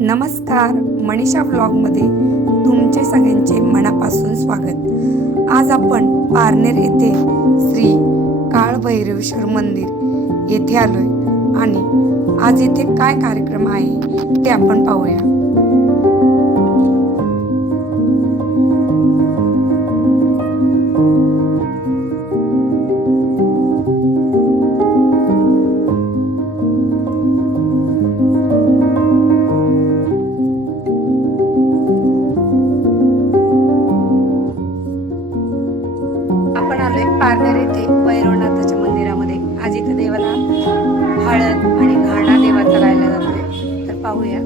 नमस्कार, मनीषा व्लॉगमध्ये तुमचे सगळ्यांचे मनापासून स्वागत। आज आपण पारनेर येथे श्री काळभैरवेश्वर मंदिर येथे आलोय आणि आज येथे काय कार्यक्रम आहे ते आपण पाहूया। आपण आलोय पारनेर येथे भैरवनाथाच्या मंदिरामध्ये। आज इथे देवाला हळद आणि घाणा देवाचा गायला जातोय, तर पाहूया।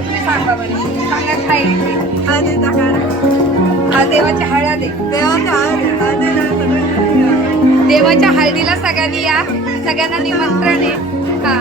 तुम्ही सांगा बरं, सांगा काय देवाची हळद आहे. देवाच्या हळदीला सगळ्यांनी या, सगळ्यांना निमंत्रण आहे. हा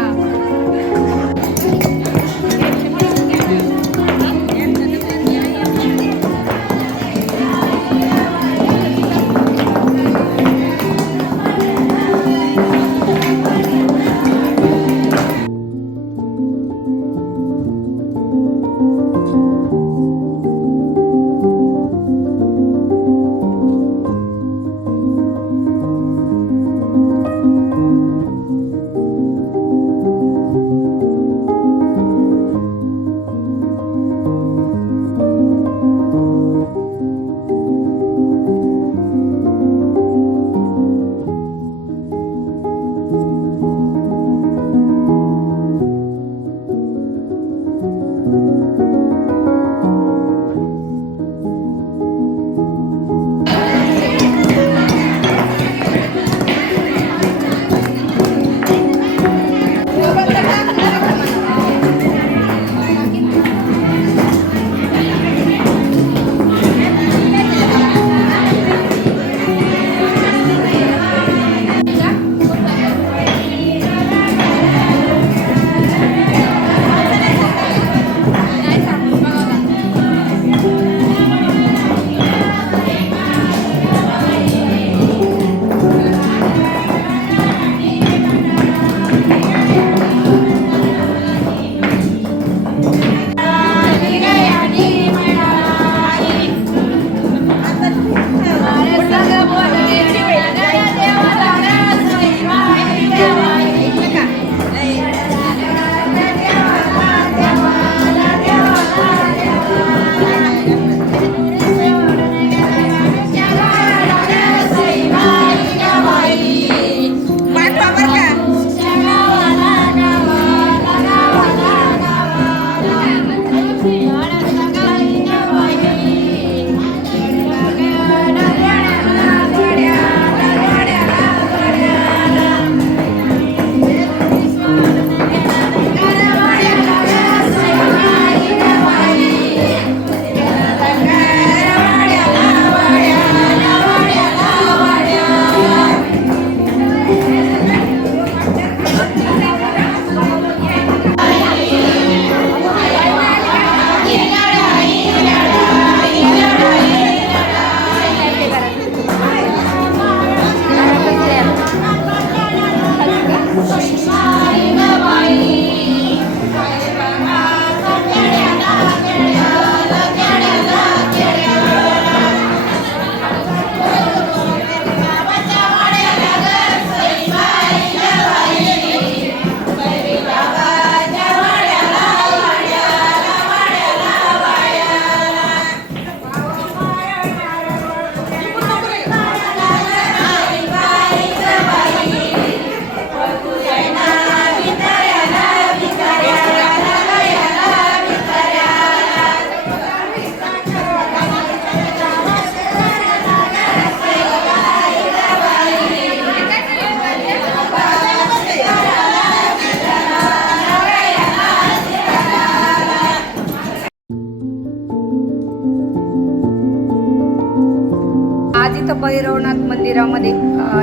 आज इथं भैरवनाथ मंदिरामध्ये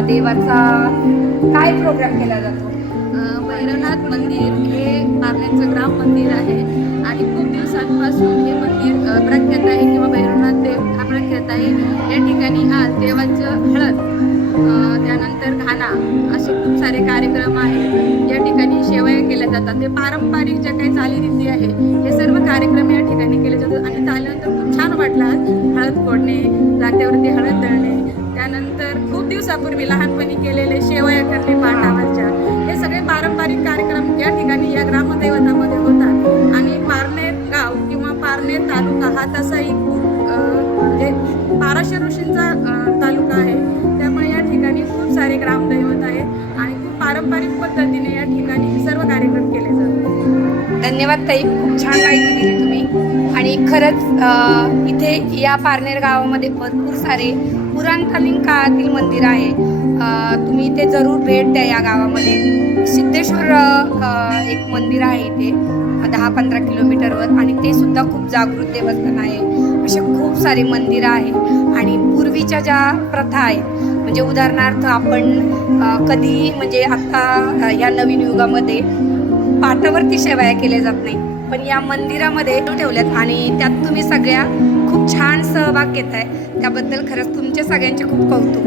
देवाचा काय प्रोग्राम केला जातो? भैरवनाथ मंदिर हे पारनेरचं ग्राम मंदिर आहे आणि खूप दिवसांपासून हे मंदिर प्रख्यात आहे किंवा भैरवनाथ देव हा प्रख्यात आहे. या ठिकाणी आज देवाचं हळद त्यानंतर घाणा असे खूप सारे कार्यक्रम आहेत. या ठिकाणी शेवया केल्या जातात. ते पारंपरिक ज्या काही चालीरीती आहे हे सर्व कार्यक्रम या ठिकाणी केले जातात आणि झाल्यानंतर खूप छान वाटलं. हळद फोडणे, जात्यावरती हळद दळणे, त्यानंतर खूप दिवसापूर्वी लहानपणी केलेले शेवया करणे पाटावरच्या, हे सगळे पारंपरिक कार्यक्रम या ठिकाणी या ग्रामदैवतामध्ये होतात. आणि पारनेर गाव किंवा पारनेर तालुका हा तसाही खूप म्हणजे पाराशर ऋषींचा तालुका आहे. त्यामुळे या ठिकाणी खूप सारे ग्रामदैवत आहेत आणि खूप पारंपरिक पद्धतीने या ठिकाणी सर्व कार्यक्रम केले जातात. धन्यवाद ताई, खूप छान माहिती दिली तुम्ही. आणि खरंच इथे या पारनेर गावामध्ये भरपूर सारे पुराणकालीन काळातील मंदिर आहे. तुम्ही इथे जरूर भेट द्या या गावामध्ये. सिद्धेश्वर एक मंदिर आहे इथे 10-15 किलोमीटरवर आणि ते सुद्धा खूप जागृत देवस्थान आहे. असे खूप सारे मंदिरं आहे आणि पूर्वीच्या ज्या प्रथा आहेत म्हणजे उदाहरणार्थ आपण कधी म्हणजे आत्ता या नवीन युगामध्ये पाटावरती शेवाया केल्या जात नाही, पण या मंदिरामध्ये ठेवल्यात आणि त्यात तुम्ही सगळ्या खूप छान सहभाग घेताय. त्याबद्दल खरंच तुमच्या सगळ्यांचे खूप कौतुक.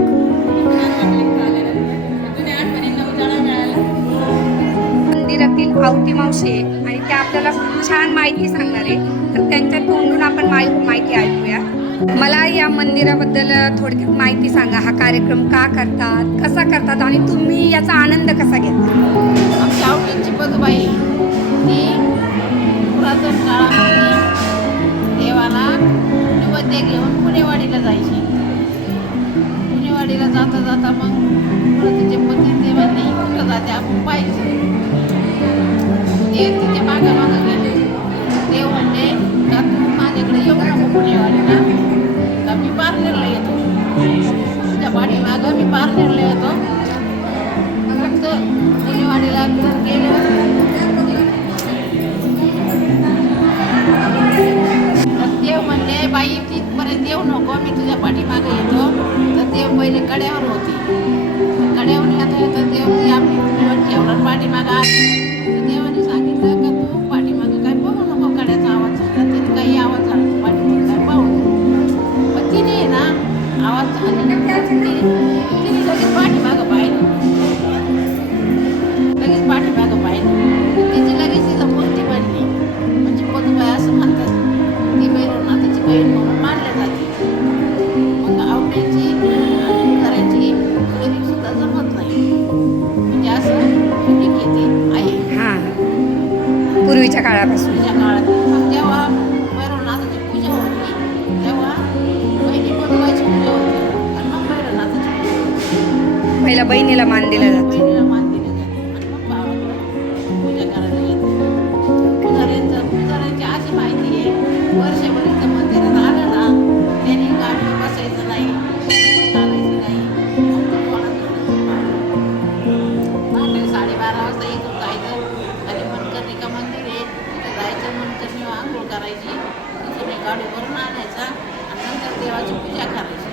मंदिरातील आवती मावशी आहे आणि त्या आपल्याला खूप छान माहिती सांगणार आहे, तर त्यांच्या तोंडून आपण माहिती ऐकूया. मला या मंदिराबद्दल थोडक्यात माहिती सांगा. हा कार्यक्रम का करतात, कसा करतात आणि तुम्ही याचा आनंद कसा घेता? आमच्या आवडीची बघबाई ही पुरातन काळामध्ये देवाला नैवेद्य घेऊन पुणेवाडीला जायची. पुणेवाडीला जाता जाता मग तिचे पती देवाने कुठं जाते आपण पाहिजे ते तिचे मागं मागं गेले. देव म्हणले का तू माझ्याकडे येऊ नको पुणेवाडीला, का मी पारनेरला येतो, तुझ्या पाठीमागं मी पारनेरला येतो. फक्त पुणेवाडीला गेलो देव म्हणले बाई तिथपर्यंत येऊ नको, मी तुझ्या पाठीमागे येतो. तर देव पहिले कड्यावर होती. कड्यावर येता येता देव ती आपली ठेवणार पाठीमागं आली. तर देवाने सांगितलं का तू पाठीमागं काय बघू नको, कड्याचा आवाज झाला तरी काही आवाज झाला तू पाठीमागं काय पाहू नको. पण तिने ना आवाज झाला तिने लगेच पाठीमागं पाहिलं, लगेच पाठीमागं पाहिलं. तिची लगेच तिथं मूर्ती बनली. म्हणजे पदुबाई असं म्हणतात, ती भैरवनाथाची बहीण म्हणून मानल्या जाते. मग आवड्याची करायची गरीब सुद्धा जमत नाही, म्हणजे असं एक येते आहे हां, पूर्वीच्या काळापासून. पूर्वीच्या काळात. मग जेव्हा भैरवनाथाची पूजा होती तेव्हा पहिली पदुबाईची पूजा होती आणि मग भैरवनाथाची पूजा. पहिला बहिणीला मान दिला जातो. बहिणीला मान दिले जाते आणि मग भावाकडे पूजा करायला येते. पुजाऱ्यांची अशी माहिती आहे, वर्षभर इथं मंदिरात आलं ना त्यांनी गाडीवर बसायचं नाही, चालायचं नाही, फक्त कोणाकडे पहाटे 12:30 वाजता इथून जायचं आणि मनकर्णिका मंदिर आहे तिथं जायचं. मनकर्णी आंघोळ करायची, तिथून एक गाडीवरून आणायचा आणि नंतर देवाची पूजा करायची.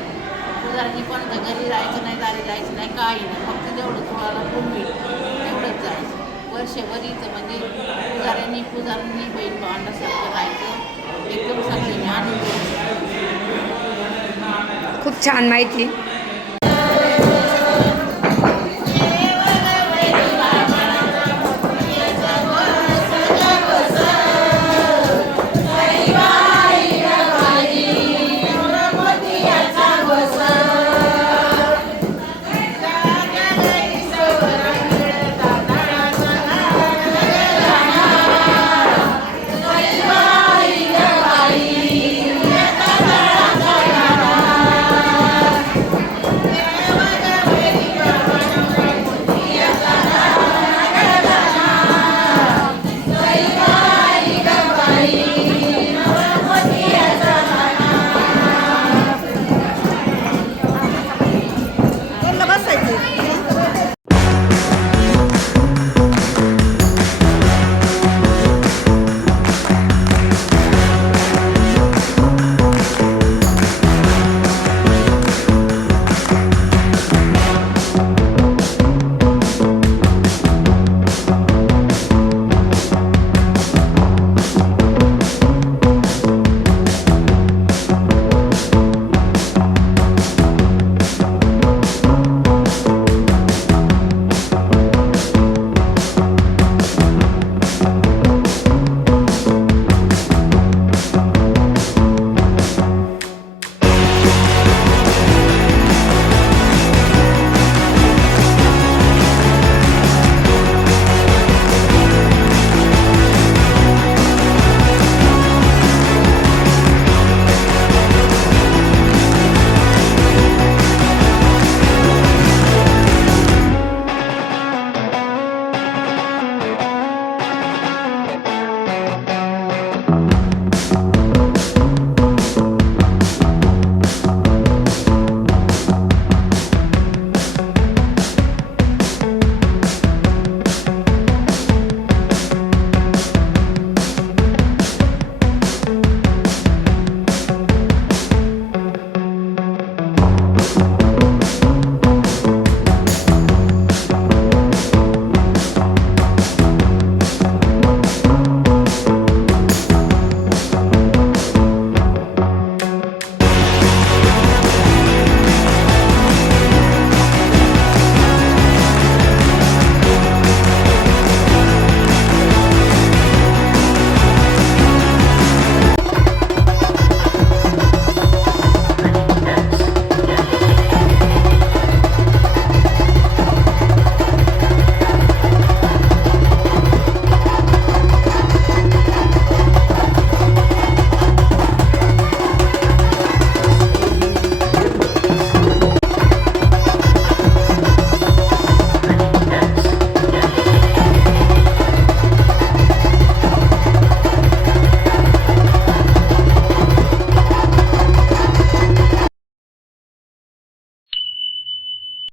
पुजाऱ्यांनी कोणाच्या घरी जायचं नाही, दारी जायचं नाही, काही नाही, फक्त जेवढं थोडाला पूर्वी तेवढंच जायचं. वर्षभर इथं म्हणजे पुजाऱ्यांनी बहीण भावांसारखं राहायचं. एकदम सगळ्यांनी आनंद. खूप छान माहिती.